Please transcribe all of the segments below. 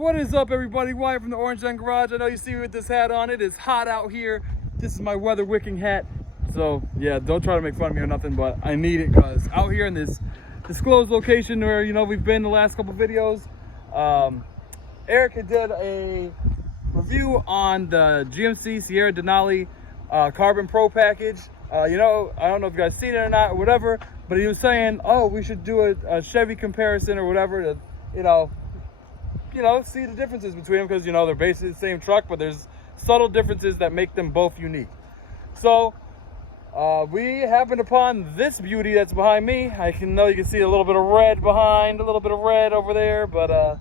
What is up, everybody? Wyatt from the Orange Gen Garage. I know you see me with this hat on. It is hot out here. This is my weather wicking hat. So yeah, don't try to make fun of me or nothing, but I need it because out here in this disclosed location where, you know, we've been the last couple videos, Eric had did a review on the GMC Sierra Denali Carbon Pro package. You know, I don't know if you guys seen it or not or whatever, but he was saying, oh, we should do a Chevy comparison or whatever to, you know, see the differences between them, because, you know, they're basically the same truck, but there's subtle differences that make them both unique. So we happened upon this beauty that's behind me. You can see a little bit of red behind, a little bit of red over there, but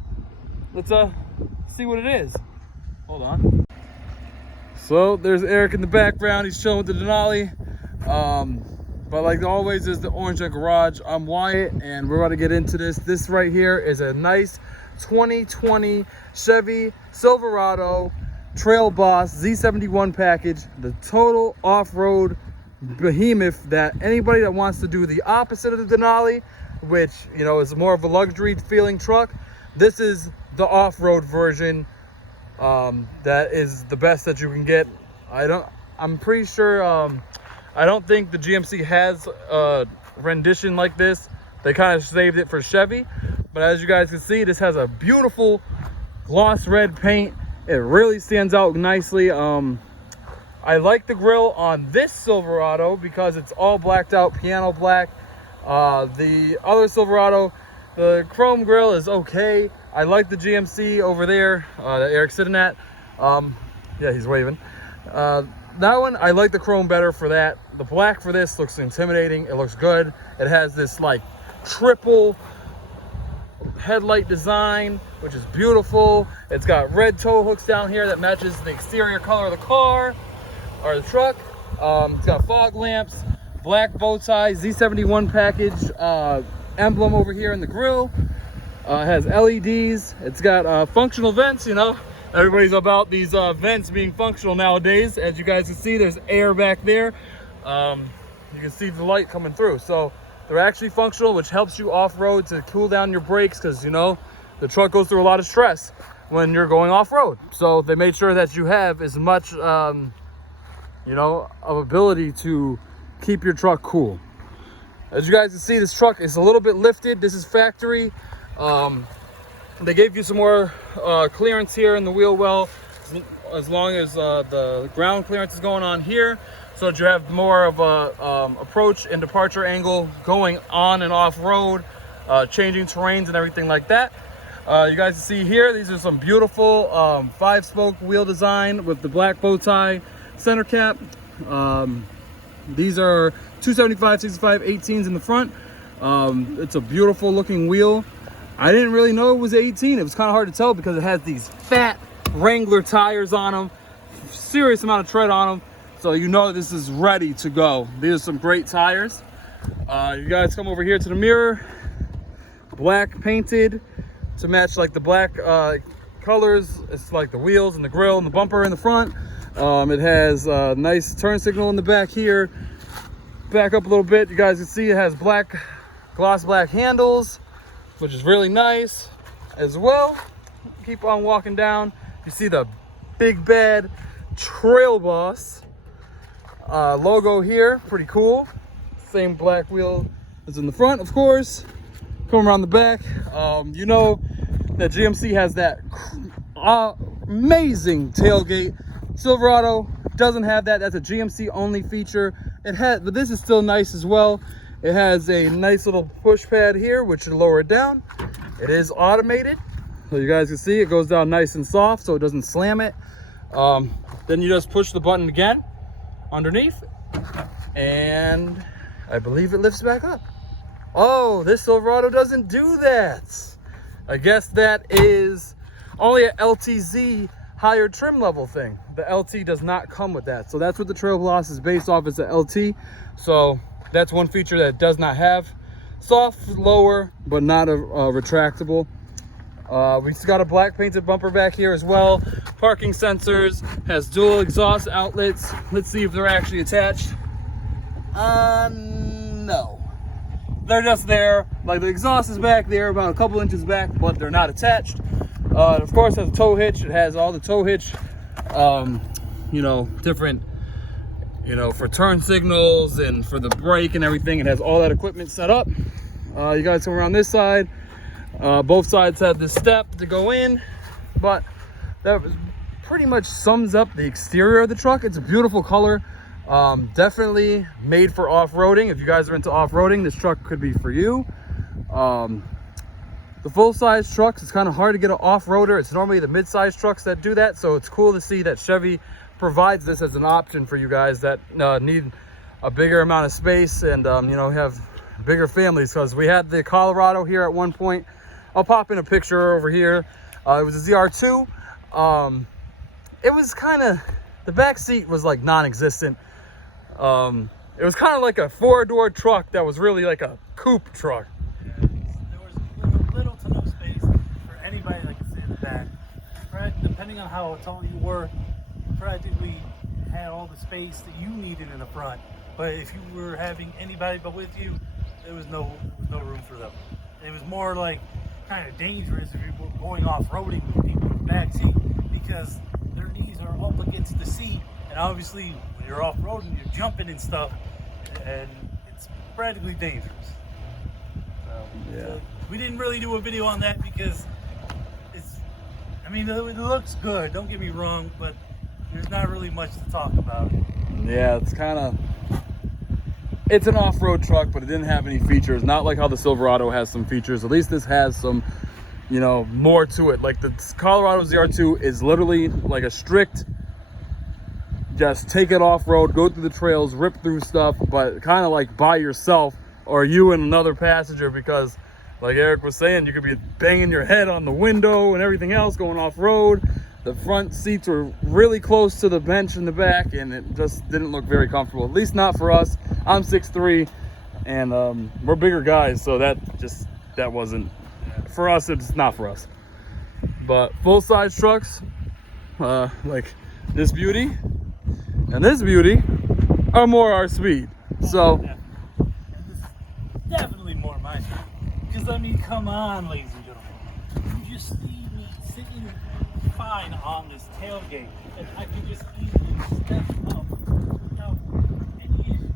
let's see what it is. Hold on. So there's Eric in the background. He's chilling with the Denali. But like always is the Orange Gen Garage. I'm Wyatt, and we're about to get into this. This right here is a nice 2020 Chevy Silverado Trail Boss Z71 package, the total off-road behemoth that anybody that wants to do the opposite of the Denali, which, you know, is more of a luxury feeling truck, this is the off-road version. That is the best that you can get. I'm pretty sure, I don't think the GMC has a rendition like this. They kind of saved it for Chevy. But as you guys can see, this has a beautiful gloss red paint. It really stands out nicely. I like the grille on this Silverado because it's all blacked out, piano black. The other Silverado, the chrome grille is okay. I like the GMC over there that Eric's sitting at. Yeah, he's waving. That one, I like the chrome better for that. The black for this looks intimidating. It looks good. It has this like triple headlight design, which is beautiful. It's got red tow hooks down here that matches the exterior color of the car or the truck. It's got fog lamps, black bow tie, Z71 package emblem over here in the grille. It has LEDs. It's got functional vents. You know, everybody's about these vents being functional nowadays. As you guys can see, there's air back there. You can see the light coming through. So they're actually functional, which helps you off-road to cool down your brakes, because, you know, the truck goes through a lot of stress when you're going off-road. So they made sure that you have as much, you know, of ability to keep your truck cool. As you guys can see, this truck is a little bit lifted. This is factory. They gave you some more clearance here in the wheel well, as long as the ground clearance is going on here, so that you have more of a approach and departure angle going on and off road, changing terrains and everything like that. You guys can see here, these are some beautiful 5-spoke wheel design with the black bow tie center cap. These are 275, 65, 18s in the front. It's a beautiful looking wheel. I didn't really know it was 18. It was kind of hard to tell because it has these fat Wrangler tires on them, serious amount of tread on them. So you know this is ready to go. These are some great tires. You guys come over here to the mirror. Black painted to match like the black colors. It's like the wheels and the grille and the bumper in the front. It has a nice turn signal in the back here. Back up a little bit. You guys can see it has black, gloss black handles, which is really nice as well. Keep on walking down. You see the big bad Trail Boss logo here, pretty cool. Same black wheel as in the front, of course. Come around the back. You know that GMC has that amazing tailgate. Silverado doesn't have that. That's a GMC only feature. It has, but this is still nice as well. It has a nice little push pad here, which should lower it down. It is automated, so you guys can see it goes down nice and soft, so it doesn't slam it. Then you just push the button again underneath, and I believe it lifts back up. Oh, this Silverado doesn't do that. I guess that is only a LTZ higher trim level thing. The LT does not come with that. So that's what the Trail Boss is based off, is the LT. So that's one feature that it does not have. Soft, lower, but not a retractable. We just got a black painted bumper back here as well. Parking sensors, has dual exhaust outlets. Let's see if they're actually attached. No. They're just there. Like the exhaust is back there, about a couple inches back, but they're not attached. Of course, it has a tow hitch. It has all the tow hitch, you know, different, you know, for turn signals and for the brake and everything. It has all that equipment set up. You guys come around this side. Both sides have this step to go in, but that pretty much sums up the exterior of the truck. It's a beautiful color. Definitely made for off-roading. If you guys are into off-roading, this truck could be for you. The full-size trucks, it's kind of hard to get an off-roader. It's normally the mid-size trucks that do that, so it's cool to see that Chevy provides this as an option for you guys that need a bigger amount of space and you know, have bigger families. Because we had the Colorado here at one point. I'll pop in a picture over here. It was a ZR2. It was kind of, the back seat was like non-existent. It was kind of like a four-door truck that was really like a coupe truck. Anybody that can sit in the back, right? Depending on how tall you were, you practically had all the space that you needed in the front. But if you were having anybody but with you, there was no room for them. It was more like kind of dangerous if you were going off-roading with people in the back seat, because their knees are up against the seat, and obviously when you're off-roading, you're jumping and stuff, and it's practically dangerous. So, yeah. We didn't really do a video on that because I mean, it looks good, don't get me wrong, but there's not really much to talk about. Yeah, it's kind of, it's an off-road truck, but it didn't have any features. Not like how the Silverado has some features. At least this has some, you know, more to it. Like the Colorado ZR2 is literally like a strict, just take it off-road, go through the trails, rip through stuff, but kind of like by yourself or you and another passenger, because like Eric was saying, you could be banging your head on the window and everything else going off-road. The front seats were really close to the bench in the back, and it just didn't look very comfortable. At least not for us. I'm 6'3", and we're bigger guys, so that wasn't, for us, it's not for us. But full-size trucks, like this beauty and this beauty, are more our speed. So definitely more my speed. Because, I mean, come on, ladies and gentlemen. You just see me sitting fine on this tailgate, and I can just easily step up without any issue.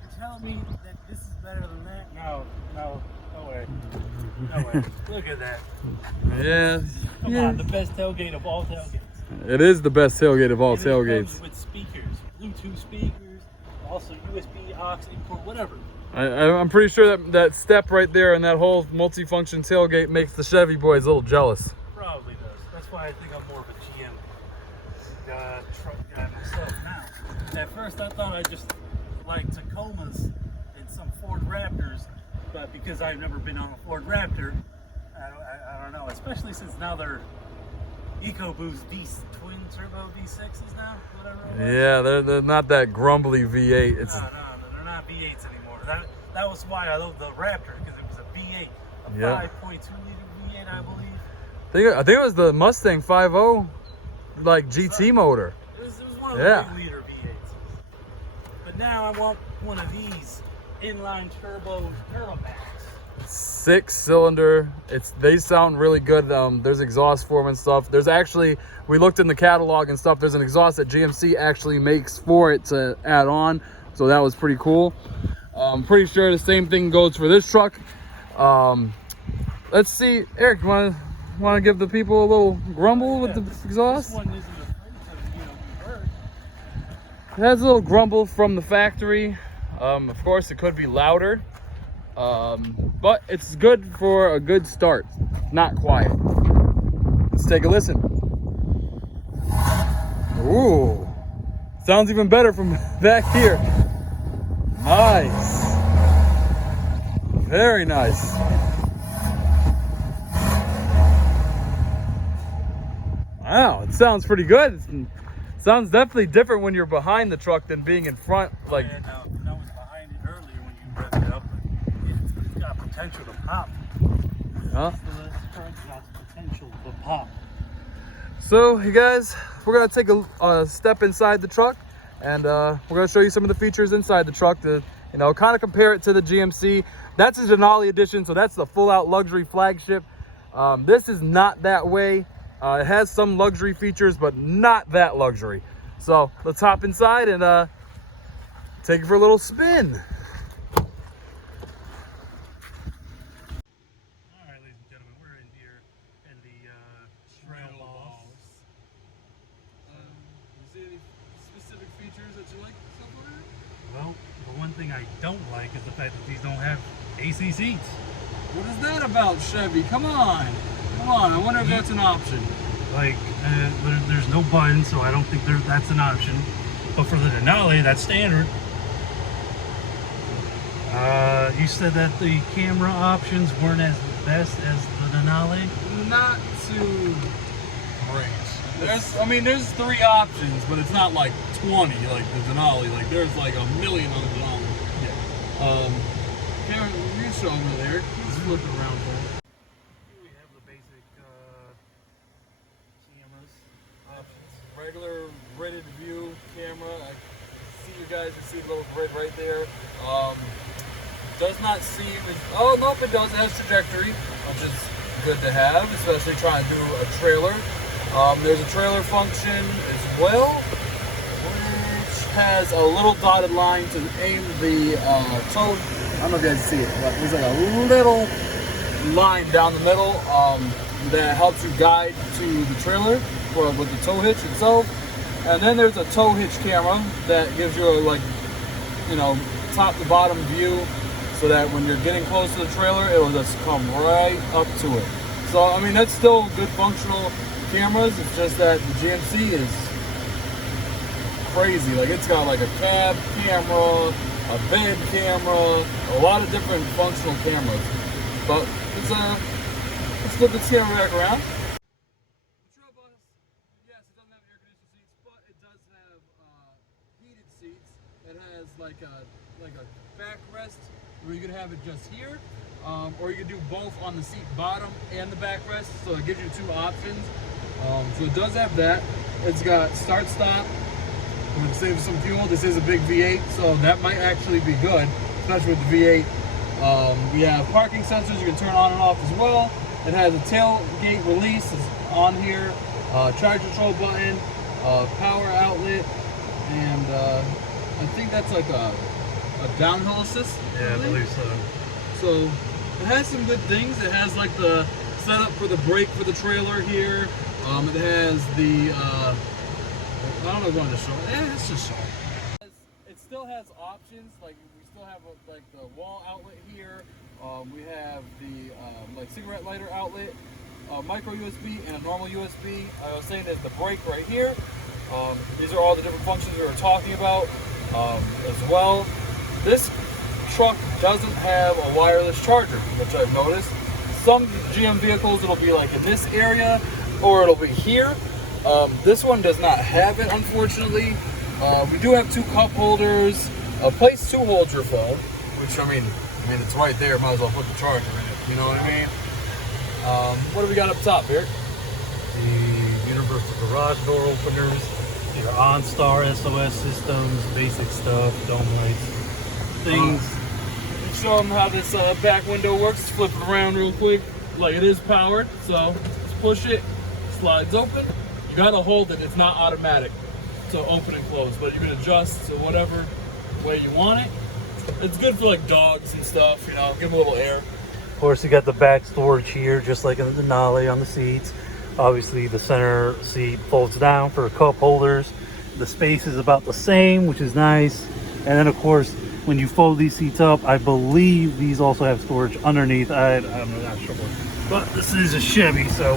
You're telling me that this is better than that? No way. No way. Look at that. Yeah. Come on, the best tailgate of all tailgates. It is the best tailgate of all tailgates. Comes with speakers, Bluetooth speakers, also USB, aux input, whatever. I'm pretty sure that step right there and that whole multi-function tailgate makes the Chevy boys a little jealous. Probably does. That's why I think I'm more of a GM truck guy myself now. At first I thought I just liked Tacomas and some Ford Raptors, but because I've never been on a Ford Raptor, I don't know, especially since now they're EcoBoost twin turbo V6s now, whatever it was. Yeah, they're not that grumbly V8. It's No, they're not V8s anymore. That was why I love the Raptor, because it was a V8, a Yeah. 5.2 liter V8, I believe. I think it was the Mustang 5.0, like GT motor. It was one of the big liter V8s. But now I want one of these inline turbo Turbomax. 6-cylinder. They sound really good. There's exhaust for them and stuff. There's actually, we looked in the catalog and stuff, there's an exhaust that GMC actually makes for it to add on, so that was pretty cool. I'm pretty sure the same thing goes for this truck. Let's see, Eric, you want to give the people a little grumble with the exhaust? This one isn't afraid to, be heard. It has a little grumble from the factory. Of course, it could be louder, but it's good for a good start, not quiet. Let's take a listen. Ooh, sounds even better from back here. Nice. Very nice. Wow, it sounds pretty good. It sounds definitely different when you're behind the truck than being in front. Like, yeah, no, I was behind it earlier when you revved it up. It's got potential to pop. huh? It's got potential to pop. So, you guys, we're gonna take a step inside the truck, and we're gonna show you some of the features inside the truck to, kind of compare it to the GMC. That's a Denali edition, so that's the full-out luxury flagship. This is not that way. It has some luxury features, but not that luxury. So let's hop inside and take it for a little spin. Well, the one thing I don't like is the fact that these don't have AC seats. What is that about, Chevy? Come on. Come on. I wonder if that's an option. Like, there's no button, so I don't think that's an option. But for the Denali, that's standard. You said that the camera options weren't as best as the Denali? Not too great. There's 3 options, but it's not like 20 like the Denali. Like there's like a million on the Denali. Yeah. Camera, you show over there. Just flipping around for me. Here we have the basic cameras options. Regular gridded view camera. I see you guys can see a little grid right there. Does not seem as, oh nope, it does. It has trajectory, which is good to have, especially trying to do a trailer. There's a trailer function as well, which has a little dotted line to aim the tow. I don't know if you guys see it, but there's like a little line down the middle that helps you guide to the trailer with the tow hitch itself. And then there's a tow hitch camera that gives you a, like, you know, top to bottom view, so that when you're getting close to the trailer, it will just come right up to it. So I mean, that's still good functional cameras. It's just that the GMC is crazy. Like, it's got like a cab camera, a bed camera, a lot of different functional cameras. But let's flip this camera back around. The trail bus, yes, it doesn't have air conditioned seats, but it does have heated seats. It has like a backrest where you could have it just here, or you could do both on the seat bottom and the backrest. So it gives you 2 options. So it does have that. It's got start stop. I'm going to save some fuel. This is a big V8, so that might actually be good, especially with the V8. We have parking sensors you can turn on and off as well. It has a tailgate release is on here, traction control button, power outlet, and I think that's like a downhill assist. Yeah, I believe so. So it has some good things. It has like the setup for the brake for the trailer here. It has the I don't know if I want to show it. It's just showing. It still has options. Like we still have like the wall outlet here. We have the like cigarette lighter outlet, micro USB, and a normal USB. I was saying there's the brake right here. These are all the different functions we were talking about as well. This truck doesn't have a wireless charger, which I've noticed. Some GM vehicles, it'll be like in this area, or it'll be here. This one does not have it, unfortunately. We do have 2 cup holders, a place to hold your phone, which I mean, it's right there. Might as well put the charger in it. You know what I mean? What do we got up top here? The universal garage door openers, your OnStar SOS systems, basic stuff, dome lights, things. Show them how this back window works. Let's flip it around real quick. Like, it is powered, so let's push it. Slides open. You gotta hold it. It's not automatic to open and close, but you can adjust to whatever way you want it. It's good for like dogs and stuff. You know, give them a little air. Of course, you got the back storage here, just like in the Denali on the seats. Obviously, the center seat folds down for cup holders. The space is about the same, which is nice. And then, of course, when you fold these seats up, I believe these also have storage underneath. I'm not sure. But this is a Chevy, so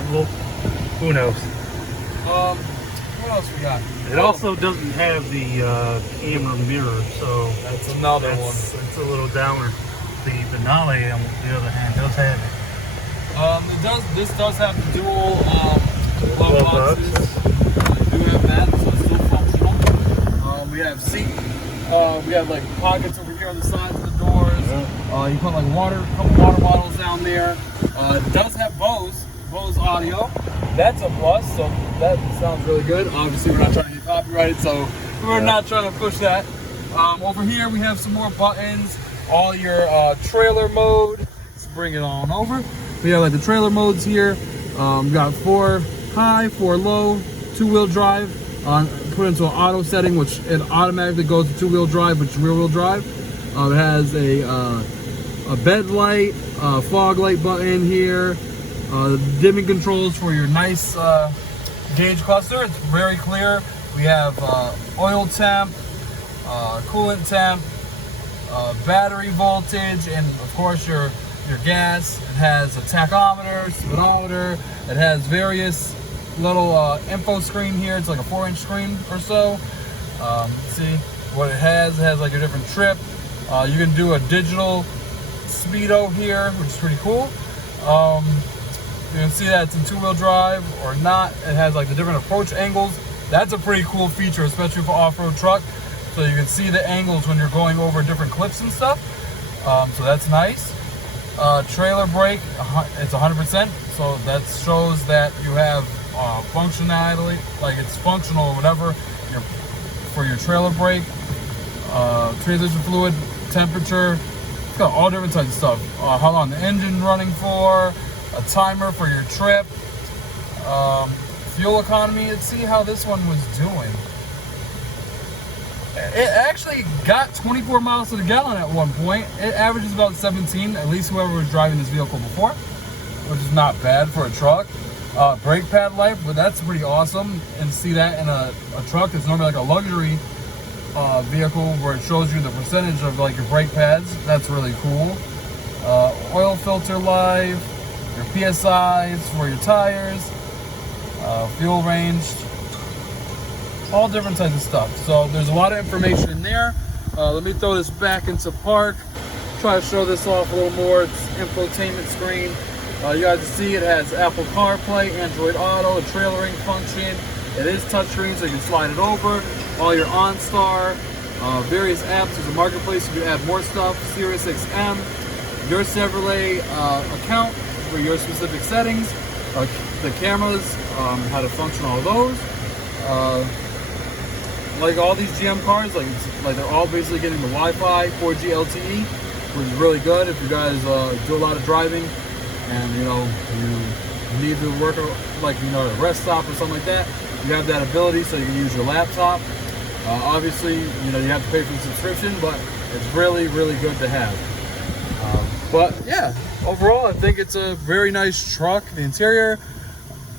who knows? What else we got? It also doesn't have the camera mirror, so that's another one. It's a little downer. The Denali, on the other hand, does have it. This does have the dual glove boxes. We do have that, so it's still functional. We have seat. We have like pockets over here on the sides of the doors. Yeah. You put like a couple water bottles down there. It does have Bose audio. That's a plus, so that sounds really good. Obviously, we're not trying to get copyrighted, so we're not trying to push that. Over here, we have some more buttons. All your trailer mode. Let's bring it on over. We have like the trailer modes here. Got 4 high, 4 low, 2-wheel drive. Put into an auto setting, which it automatically goes to 2-wheel drive, which is rear-wheel drive. It has a bed light, fog light button here, dimming controls for your nice gauge cluster. It's very clear. We have oil temp, coolant temp, battery voltage, and of course your gas. It has a tachometer, speedometer. It has various little info screen here. It's like a 4-inch screen or so. See what it has. It has like a different trip. You can do a digital speedo here, which is pretty cool. You can see that it's in 2-wheel drive or not. It has like the different approach angles. That's a pretty cool feature, especially for off-road truck. So you can see the angles when you're going over different cliffs and stuff. So that's nice. Trailer brake, it's 100%. So that shows that you have functionality, like it's functional or whatever for your trailer brake. Transition fluid, temperature. It's got all different types of stuff. How long the engine running for, a timer for your trip. Fuel economy, let's see how this one was doing. It actually got 24 miles to the gallon at one point. It averages about 17, at least whoever was driving this vehicle before, which is not bad for a truck. Brake pad life, but that's pretty awesome. And see that in a truck that's normally like a luxury vehicle where it shows you the percentage of like your brake pads. That's really cool. Oil filter life, your PSIs for your tires, fuel range, all different types of stuff. So there's a lot of information in there. Let me throw this back into park. Try to show this off a little more. It's infotainment screen. You guys can see it has Apple CarPlay, Android Auto, a trailering function. It is touchscreen, so you can slide it over. All your OnStar, various apps. There's a marketplace. You can add more stuff. Sirius XM, your Chevrolet account for your specific settings. The cameras, how to function all those. Like all these GM cars, like they're all basically getting the Wi-Fi 4G LTE, which is really good if you guys do a lot of driving and you need to work like at a rest stop or something like that. You have that ability, so you can use your laptop. Obviously, you have to pay for the subscription, but it's really, really good to have. But yeah, overall, I think it's a very nice truck. The interior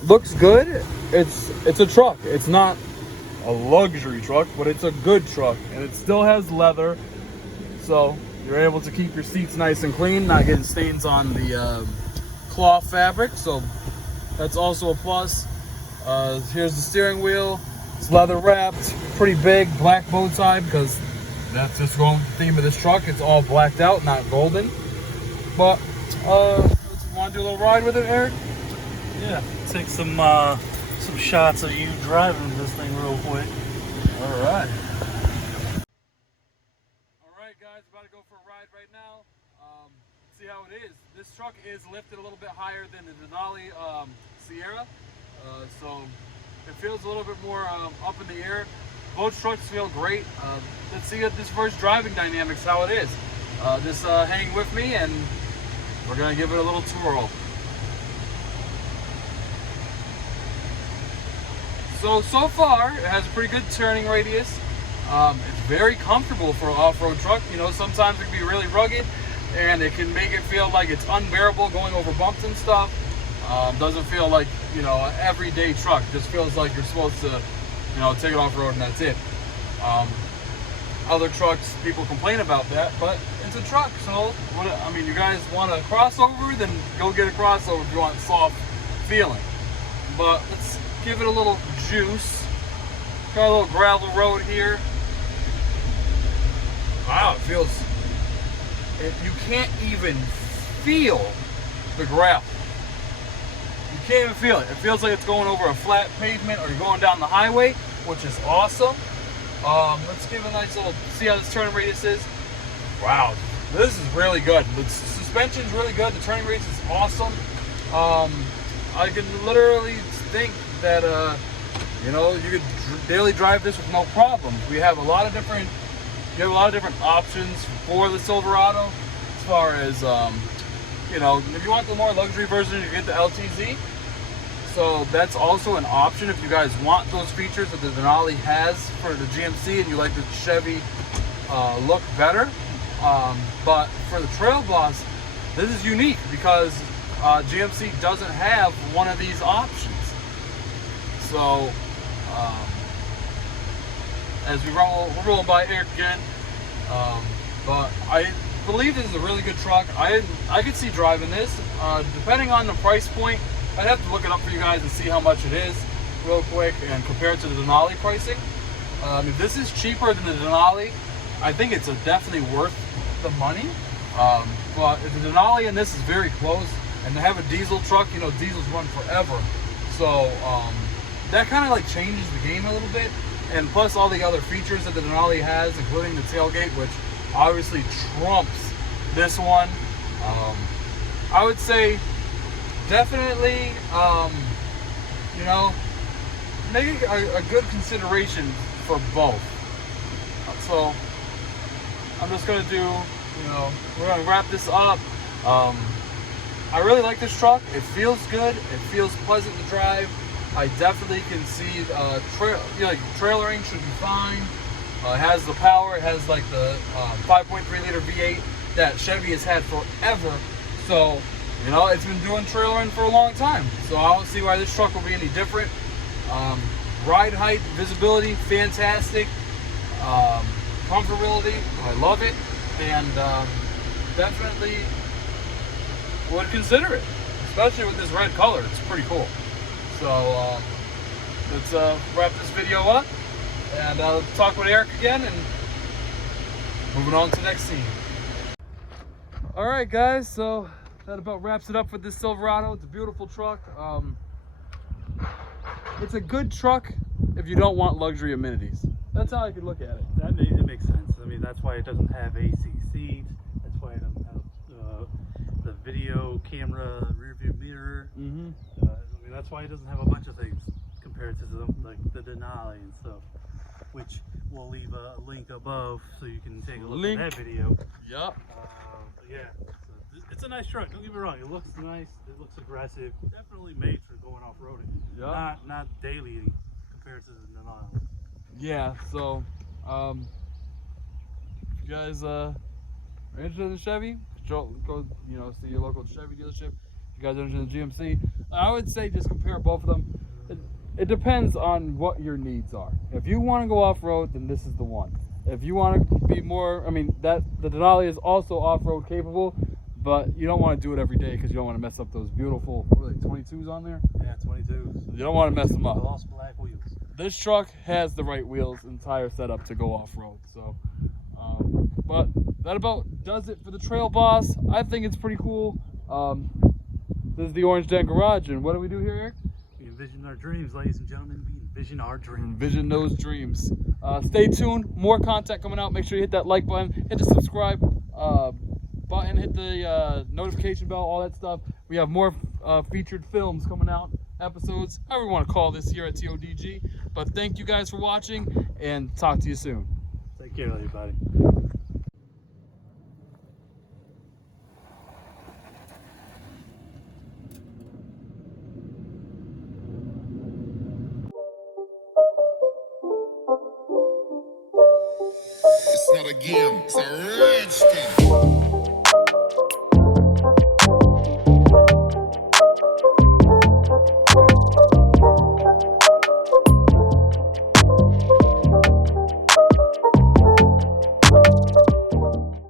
looks good. It's a truck. It's not a luxury truck, but it's a good truck, and it still has leather, so you're able to keep your seats nice and clean, not getting stains on the cloth fabric. So that's also a plus. Here's the steering wheel. It's leather wrapped, pretty big, black bow tie, because that's just going with the theme of this truck. It's all blacked out, not golden. But want to do a little ride with it, Eric? Yeah, take some shots of you driving this thing real quick. All right. All right, guys, about to go for a ride right now. See how it is. This truck is lifted a little bit higher than the Denali Sierra, so it feels a little bit more up in the air. Both trucks feel great. Let's see this first driving dynamics, how it is. Just hang with me, and we're gonna give it a little twirl. So far, it has a pretty good turning radius. It's very comfortable for an off-road truck. Sometimes it can be really rugged, and it can make it feel like it's unbearable going over bumps and stuff. Doesn't feel like, an everyday truck. Just feels like you're supposed to, take it off-road and that's it. Other trucks, people complain about that, but it's a truck. So, you guys want a crossover, then go get a crossover if you want soft feeling. But let's give it a little juice. Got a little gravel road here. Wow, it feels, you can't even feel the gravel. You can't even feel it. It feels like it's going over a flat pavement, or you're going down the highway, which is awesome. Let's give a nice little, see how this turning radius is. Wow, this is really good. The suspension's really good. The turning radius is awesome. I can literally think that you could daily drive this with no problem. We have a lot of different options for the Silverado, as far as you know, if you want the more luxury version, you get the LTZ. So that's also an option if you guys want those features that the Denali has for the GMC and you like the Chevy look better. But for the Trail Boss, this is unique because GMC doesn't have one of these options. So as we're rolling by Eric again, but I believe this is a really good truck. I could see driving this. Depending on the price point, I'd have to look it up for you guys and see how much it is real quick and compare it to the Denali pricing. If this is cheaper than the Denali, I think it's definitely worth the money. But if the Denali and this is very close, and they have a diesel truck, you know, diesels run forever. So that kind of like changes the game a little bit. And plus all the other features that the Denali has, including the tailgate, which obviously trumps this one. I would say definitely, you know, make a good consideration for both. So I'm just gonna do, you know, we're gonna wrap this up. I really like this truck. It feels good. It feels pleasant to drive. I definitely can see, like trailering should be fine. It has the power. It has like the 5.3 liter V8 that Chevy has had forever. So, you know, it's been doing trailering for a long time. So I don't see why this truck will be any different. Ride height, visibility, fantastic. Comfortability, I love it. And definitely would consider it, especially with this red color. It's pretty cool. So let's wrap this video up and talk with Eric again and moving on to the next scene. All right, guys, so that about wraps it up for this Silverado. It's a beautiful truck. It's a good truck if you don't want luxury amenities. That's how I could look at it. It makes sense. I mean, that's why it doesn't have AC seats. That's why it doesn't have the video camera, rear view mirror. I mean, that's why it doesn't have a bunch of things compared to like the Denali and stuff, which we'll leave a link above so you can take a look at that video. Yep. Yeah, so it's a nice truck. Don't get me wrong. It looks nice. It looks aggressive. Definitely made for going off roading. Yep. Not daily compared to the Denali. Yeah. So, if you guys are interested in Chevy, go you know, see your local Chevy dealership. If you guys are interested in GMC, I would say just compare both of them. It depends on what your needs are. If you want to go off road, then this is the one. If you want to be more, I mean, the Denali is also off-road capable, but you don't want to do it every day because you don't want to mess up those beautiful, what are they, 22s on there? Yeah, 22s. You don't want to mess them up. Gloss black wheels. This truck has the right wheels and tire setup to go off-road. So, but that about does it for the Trail Boss. I think it's pretty cool. This is the Orange Den Garage, and what do we do here, Eric? We envision our dreams, ladies and gentlemen. We envision our dreams. Envision those dreams. Stay tuned. More content coming out. Make sure you hit that like button, hit the subscribe button, hit the notification bell, all that stuff. We have more featured films coming out, episodes, however you want to call this here at TODG. But thank you guys for watching, and talk to you soon. Take care, everybody. It's not a game, it's a rich thing.